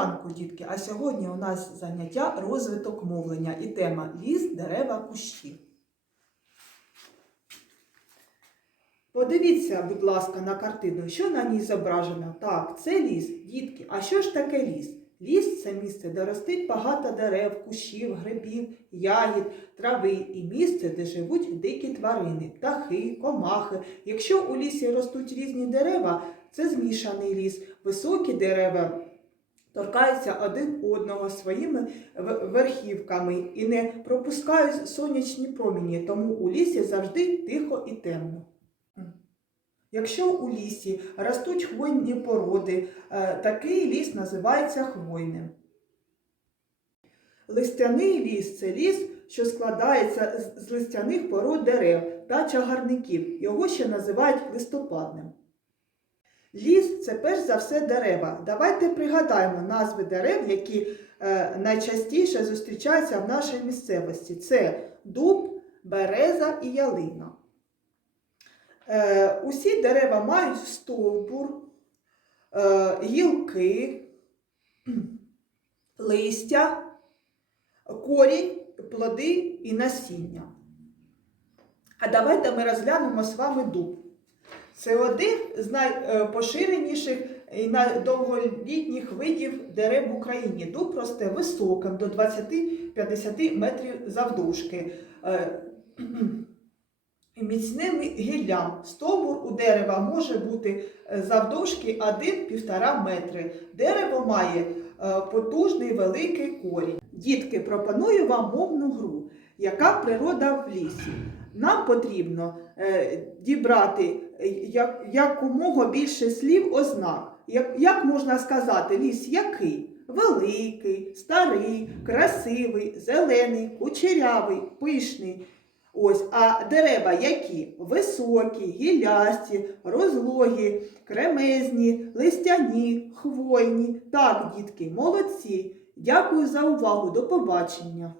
ранку, дітки! А сьогодні у нас заняття розвиток мовлення і тема ліс, дерева, кущі. Подивіться, будь ласка, на картину, що на ній зображено. Так, це ліс, дітки. А що ж таке ліс? Ліс це місце, де ростить багато дерев, кущів, грибів, ягід, трави і місце, де живуть дикі тварини, птахи, комахи. Якщо у лісі ростуть різні дерева, це змішаний ліс. Високі дерева торкаються один одного своїми верхівками і не пропускають сонячні промені, тому у лісі завжди тихо і темно. Якщо у лісі ростуть хвойні породи, е, такий ліс називається хвойним. Листяний ліс це ліс, що складається з- з листяних пород дерев та чагарників. Його ще називають листопадним. Ліс це перш за все дерева. Давайте пригадаємо назви дерев, які е, найчастіше зустрічаються в нашій місцевості. Це дуб, береза і ялина. Е, усі дерева мають стовбур, е, гілки, листя, корінь, плоди і насіння. А давайте ми розглянемо з вами дуб. Це один з найпоширеніших і найдовголітніх видів дерев в Україні. Дуб росте високим до 20-50 метрів завдовжки. Е, Міцним гіллям. Стовбур у дерева може бути е, завдовжки 1-1,5 метри. Дерево має е, потужний великий корінь. Дітки, пропоную вам мовну гру. Яка природа в лісі? Нам потрібно е, дібрати е, як, якомога більше слів ознак. Як, як можна сказати, ліс який? Великий, старий, красивий, зелений, кучерявий, пишний. Ось, а дерева які? Високі, гілясті, розлогі, кремезні, листяні, хвойні. Так, дітки, молодці. Дякую за увагу. До побачення.